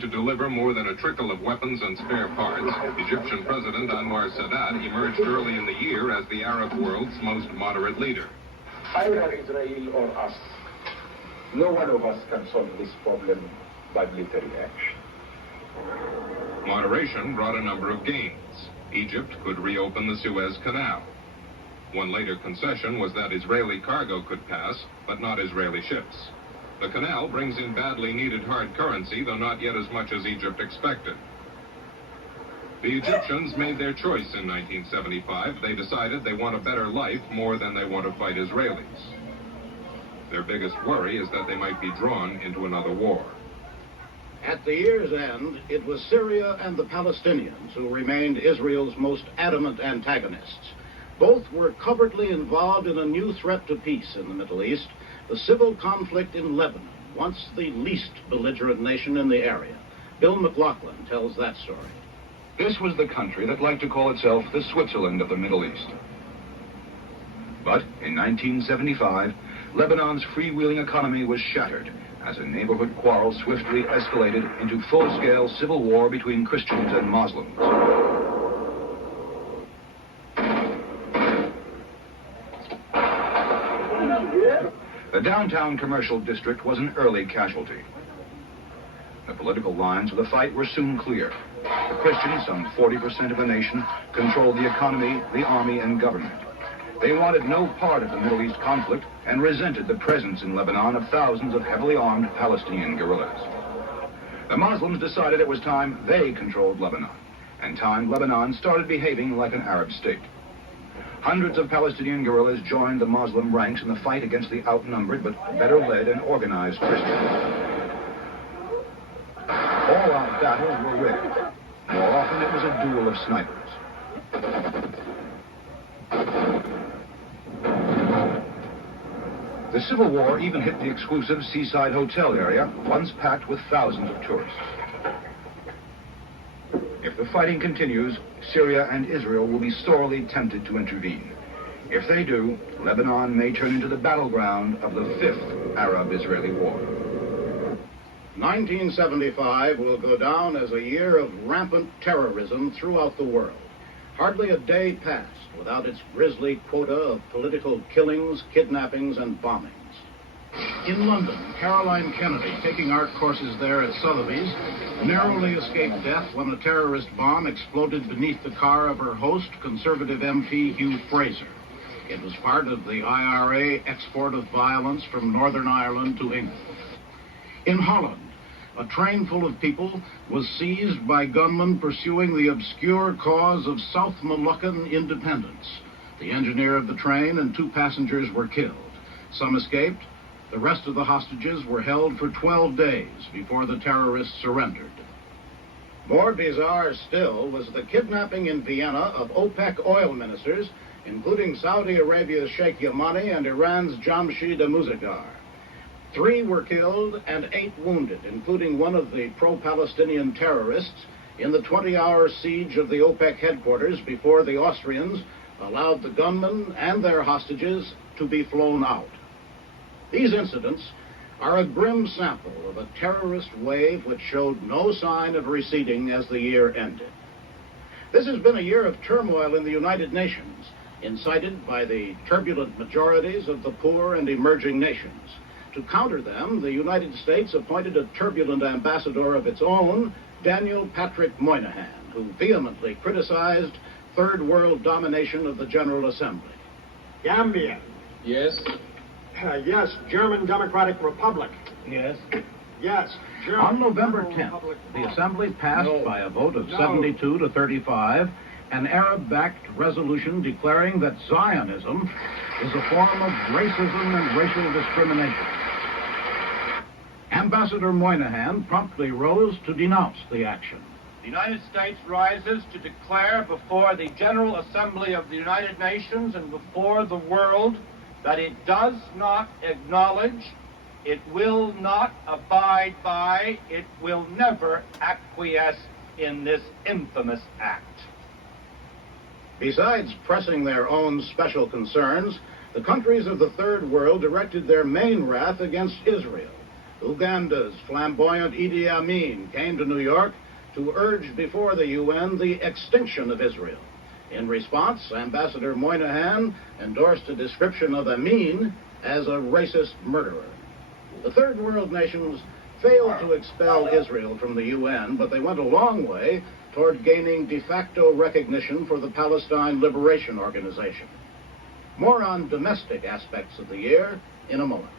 To deliver more than a trickle of weapons and spare parts, Egyptian President Anwar Sadat emerged early in the year as the Arab world's most moderate leader. Either Israel or us, no one of us can solve this problem by military action. Moderation brought a number of gains. Egypt could reopen the Suez Canal. One later concession was that Israeli cargo could pass, but not Israeli ships. The canal brings in badly needed hard currency, though not yet as much as Egypt expected. The Egyptians made their choice in 1975. They decided they want a better life more than they want to fight Israelis. Their biggest worry is that they might be drawn into another war. At the year's end, it was Syria and the Palestinians who remained Israel's most adamant antagonists. Both were covertly involved in a new threat to peace in the Middle East, the civil conflict in Lebanon, once the least belligerent nation in the area. Bill McLaughlin tells that story. This was the country that liked to call itself the Switzerland of the Middle East. But in 1975, Lebanon's freewheeling economy was shattered as a neighborhood quarrel swiftly escalated into full-scale civil war between Christians and Muslims. The downtown commercial district was an early casualty. The political lines of the fight were soon clear. The Christians, some 40% of the nation, controlled the economy, the army, and government. They wanted no part of the Middle East conflict and resented the presence in Lebanon of thousands of heavily armed Palestinian guerrillas. The Muslims decided it was time they controlled Lebanon, and time Lebanon started behaving like an Arab state. Hundreds of Palestinian guerrillas joined the Muslim ranks in the fight against the outnumbered but better led and organized Christians. All-out battles were rigged. More often it was a duel of snipers. The Civil War even hit the exclusive seaside hotel area, once packed with thousands of tourists. If the fighting continues, Syria and Israel will be sorely tempted to intervene. If they do, Lebanon may turn into the battleground of the fifth Arab-Israeli war. 1975 will go down as a year of rampant terrorism throughout the world. Hardly a day passed without its grisly quota of political killings, kidnappings, and bombings. In London, Caroline Kennedy, taking art courses there at Sotheby's, narrowly escaped death when a terrorist bomb exploded beneath the car of her host, Conservative MP Hugh Fraser. It was part of the IRA export of violence from Northern Ireland to England. In Holland, a train full of people was seized by gunmen pursuing the obscure cause of South Moluccan independence. The engineer of the train and 2 passengers were killed. Some escaped. The rest of the hostages were held for 12 days before the terrorists surrendered. More bizarre still was the kidnapping in Vienna of OPEC oil ministers, including Saudi Arabia's Sheikh Yamani and Iran's Jamshid Muzafar. 3 were killed and 8 wounded, including one of the pro-Palestinian terrorists, in the 20-hour siege of the OPEC headquarters before the Austrians allowed the gunmen and their hostages to be flown out. These incidents are a grim sample of a terrorist wave which showed no sign of receding as the year ended. This has been a year of turmoil in the United Nations, incited by the turbulent majorities of the poor and emerging nations. To counter them, the United States appointed a turbulent ambassador of its own, Daniel Patrick Moynihan, who vehemently criticized Third World domination of the General Assembly. Gambia. Yes. Yes, German Democratic Republic. Yes. Yes, German. On November 10th, the Assembly passed by a vote of 72 to 35 an Arab-backed resolution declaring that Zionism is a form of racism and racial discrimination. Ambassador Moynihan promptly rose to denounce the action. The United States rises to declare before the General Assembly of the United Nations and before the world that it does not acknowledge, it will not abide by, it will never acquiesce in this infamous act. Besides pressing their own special concerns, the countries of the Third World directed their main wrath against Israel. Uganda's flamboyant Idi Amin came to New York to urge before the UN the extinction of Israel. In response, Ambassador Moynihan endorsed a description of Amin as a racist murderer. The Third World nations failed to expel Israel from the UN, but they went a long way toward gaining de facto recognition for the Palestine Liberation Organization. More on domestic aspects of the year in a moment.